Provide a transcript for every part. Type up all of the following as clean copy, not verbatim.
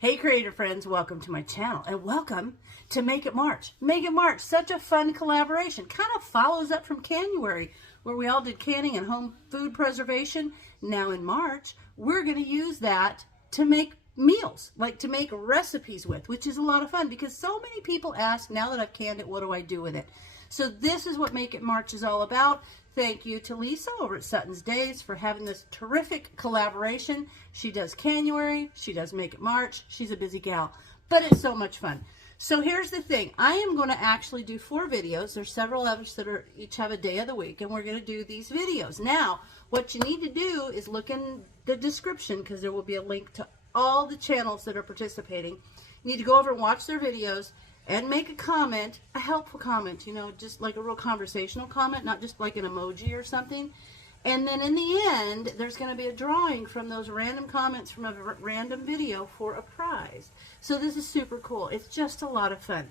Hey creator friends, welcome to my channel and welcome to Make It March. Make It March, such a fun collaboration. Kind of follows up from January where we all did canning and home food preservation. Now in March, we're going to use that to make meals, like to make recipes with, which is a lot of fun because so many people ask, now that I've canned it, what do I do with it? So this is what Make It March is all about. Thank you to Lisa over at SuttonsDaze for having this terrific collaboration. She does January, she does Make It March. She's a busy gal, but it's so much fun. So here's the thing. I am going to actually do 4 videos. There's several others that are each have a day of the week, and we're going to do these videos. Now, what you need to do is look in the description because there will be a link to all the channels that are participating. You need to go over and watch their videos and make a comment, a helpful comment, you know, just like a real conversational comment, not just like an emoji or something. And then in the end, there's going to be a drawing from those random comments from a random video for a prize. So this is super cool. It's just a lot of fun.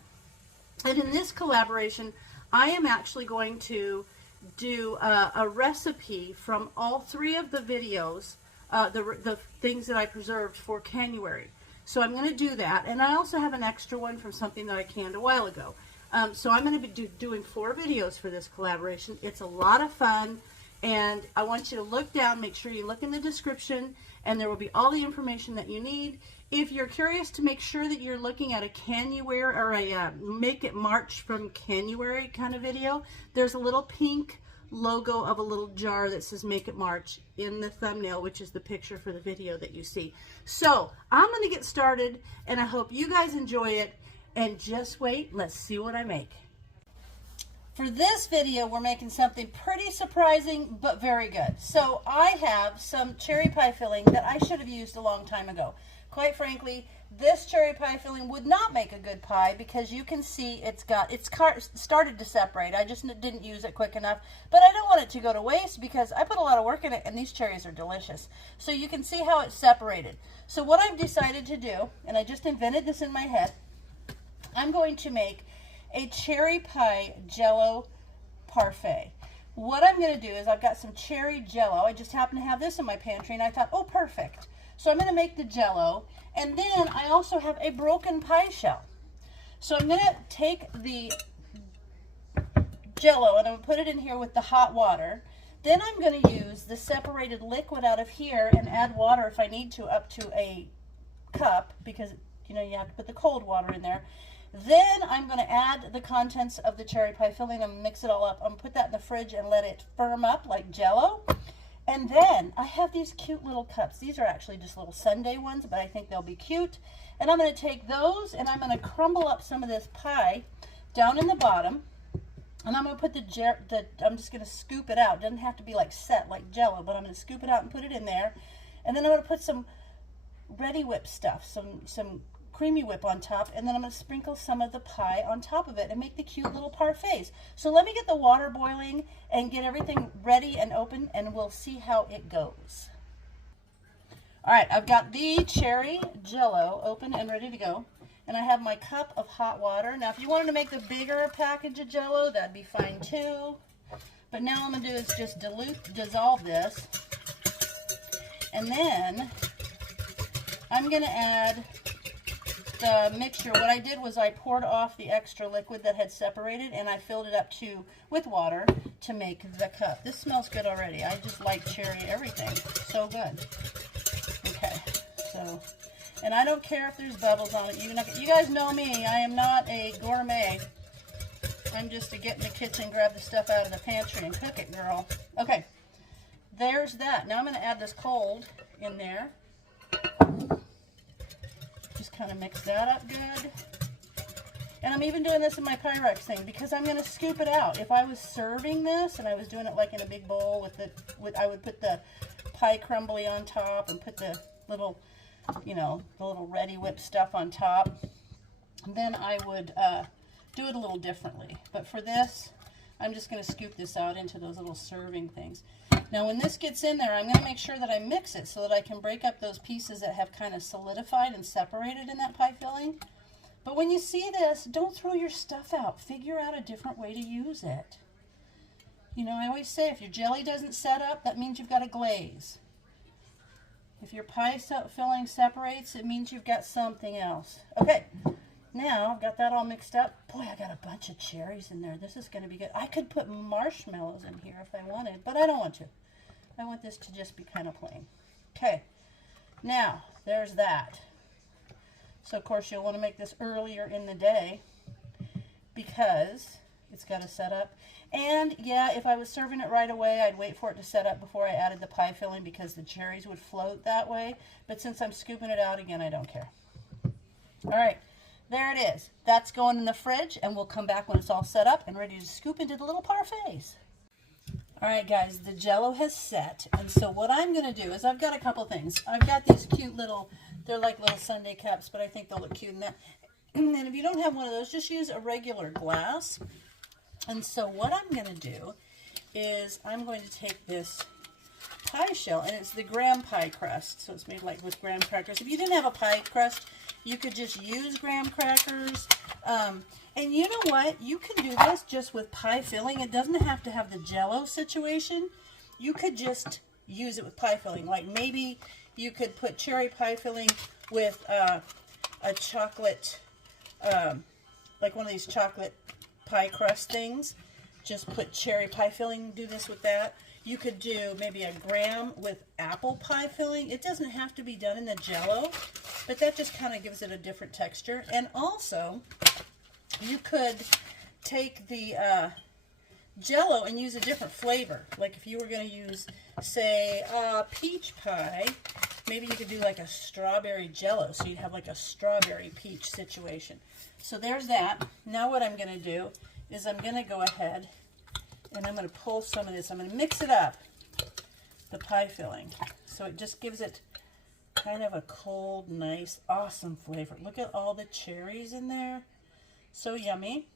And in this collaboration, I am actually going to do a recipe from all 3 of the videos, the things that I preserved for January. So I'm going to do that, and I also have an extra one from something that I canned a while ago. So I'm going to be doing 4 videos for this collaboration. It's a lot of fun, and I want you to look down, make sure you look in the description, and there will be all the information that you need. If you're curious to make sure that you're looking at a January or a Make It March from January kind of video, there's a little pink logo of a little jar that says Make It March in the thumbnail, which is the picture for the video that you see. So I'm going to get started, and I hope you guys enjoy it. And just wait, let's see what I make. For this video, we're making something pretty surprising but very good. So I have some cherry pie filling that I should have used a long time ago. Quite frankly, this cherry pie filling would not make a good pie because you can see it's started to separate. I just didn't use it quick enough, but I don't want it to go to waste because I put a lot of work in it and these cherries are delicious. So you can see how it's separated. So what I've decided to do, and I just invented this in my head, I'm going to make a cherry pie Jello Parfait. What I'm going to do is I've got some cherry Jello. I just happen to have this in my pantry and I thought, oh, perfect. So I'm going to make the Jello, and then I also have a broken pie shell. So I'm going to take the Jello and I'm going to put it in here with the hot water. Then I'm going to use the separated liquid out of here and add water if I need to up to a cup because, you know, you have to put the cold water in there. Then I'm going to add the contents of the cherry pie filling and mix it all up. I'm going to put that in the fridge and let it firm up like Jello. And then I have these cute little cups. These are actually just little sundae ones, but I think they'll be cute. And I'm going to take those and I'm going to crumble up some of this pie down in the bottom. And I'm going to put I'm just going to scoop it out. It doesn't have to be like set like Jello, but I'm going to scoop it out and put it in there. And then I'm going to put some ready whip stuff, some creamy whip on top, and then I'm going to sprinkle some of the pie on top of it and make the cute little parfaits. So let me get the water boiling and get everything ready and open, and we'll see how it goes. All right, I've got the cherry Jello open and ready to go, and I have my cup of hot water. Now, if you wanted to make the bigger package of Jello, that'd be fine too. But now what I'm going to do is just dissolve this, and then I'm going to add the mixture. What I did was I poured off the extra liquid that had separated and I filled it up with water to make the cup. This smells good already. I just like cherry everything. So good. Okay, so, and I don't care if there's bubbles on it. You guys know me. I am not a gourmet. I'm just a get in the kitchen, grab the stuff out of the pantry and cook it, girl. Okay, there's that. Now I'm going to add this cold in there. Kind of mix that up good. And I'm even doing this in my Pyrex thing because I'm going to scoop it out. If I was serving this and I was doing it like in a big bowl I would put the pie crumbly on top and put the little, you know, the little ready whip stuff on top. Then I would do it a little differently. But for this, I'm just going to scoop this out into those little serving things. Now when this gets in there, I'm going to make sure that I mix it so that I can break up those pieces that have kind of solidified and separated in that pie filling. But when you see this, don't throw your stuff out. Figure out a different way to use it. You know, I always say if your jelly doesn't set up, that means you've got a glaze. If your pie filling separates, it means you've got something else. Okay, now I've got that all mixed up. Boy, I got a bunch of cherries in there. This is going to be good. I could put marshmallows in here if I wanted, but I don't want to. I want this to just be kind of plain. Okay, now there's that. So, of course, you'll want to make this earlier in the day because it's got to set up. And, yeah, if I was serving it right away, I'd wait for it to set up before I added the pie filling because the cherries would float that way. But since I'm scooping it out again, I don't care. All right, there it is. That's going in the fridge, and we'll come back when it's all set up and ready to scoop into the little parfaits. All right, guys, the Jello has set. And so what I'm going to do is I've got a couple things. I've got these cute little, they're like little sundae cups, but I think they'll look cute in that. And if you don't have one of those, just use a regular glass. And so what I'm going to do is I'm going to take this pie shell, and it's the graham pie crust. So it's made like with graham crackers. If you didn't have a pie crust, you could just use graham crackers. And you know what? You can do this just with pie filling. It doesn't have to have the Jello situation. You could just use it with pie filling. Like maybe you could put cherry pie filling with a chocolate, like one of these chocolate pie crust things. Just put cherry pie filling, do this with that. You could do maybe a graham with apple pie filling. It doesn't have to be done in the Jello, but that just kind of gives it a different texture. And also, you could take the Jello and use a different flavor. Like if you were going to use, say, peach pie, maybe you could do like a strawberry Jello, so you'd have like a strawberry peach situation. So there's that. Now what I'm going to do is I'm going to go ahead and I'm going to pull some of this. I'm going to mix it up, the pie filling. So it just gives it kind of a cold, nice, awesome flavor. Look at all the cherries in there. So yummy.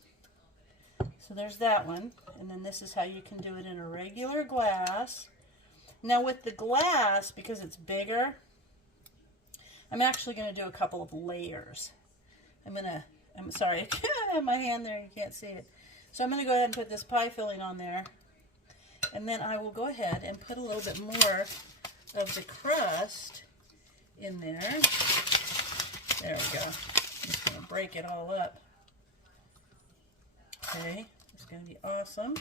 So there's that one. And then this is how you can do it in a regular glass. Now with the glass, because it's bigger, I'm actually going to do a couple of layers. I'm sorry, I have my hand there, you can't see it. So I'm going to go ahead and put this pie filling on there. And then I will go ahead and put a little bit more of the crust in there. There we go. I'm just going to break it all up. Okay, it's going to be awesome.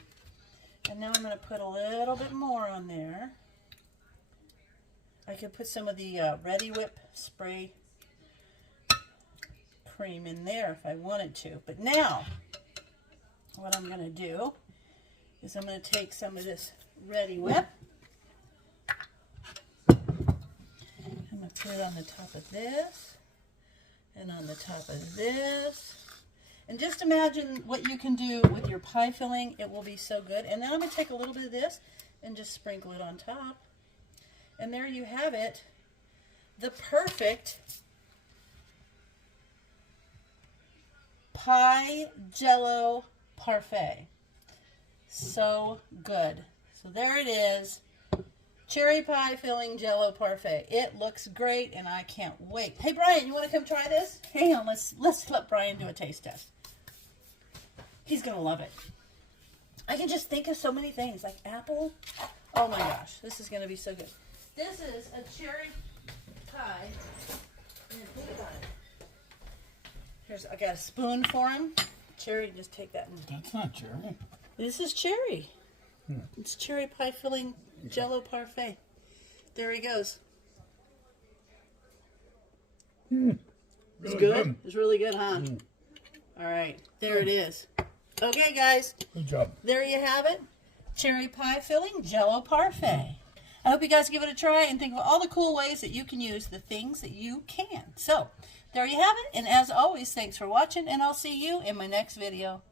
And now I'm going to put a little bit more on there. I could put some of the Ready Whip spray cream in there if I wanted to. But now, what I'm going to do is I'm going to take some of this Ready Whip. I'm going to put it on the top of this and on the top of this. And just imagine what you can do with your pie filling. It will be so good. And then I'm going to take a little bit of this and just sprinkle it on top. And there you have it. The perfect pie Jello parfait. So good. So there it is. Cherry pie filling Jello parfait. It looks great and I can't wait. Hey Brian, you want to come try this? Hang on, let's let Brian do a taste test. He's going to love it. I can just think of so many things like apple. Oh my gosh, this is going to be so good. This is a cherry pie. I got a spoon for him. Cherry, just take that. That's not cherry. This is cherry. It's cherry pie filling Jello parfait. There he goes. It's good? It's really good, huh? All right, there it is. Okay, guys. Good job. There you have it. Cherry pie filling Jello parfait. I hope you guys give it a try and think of all the cool ways that you can use the things that you can. So, there you have it. And as always, thanks for watching, and I'll see you in my next video.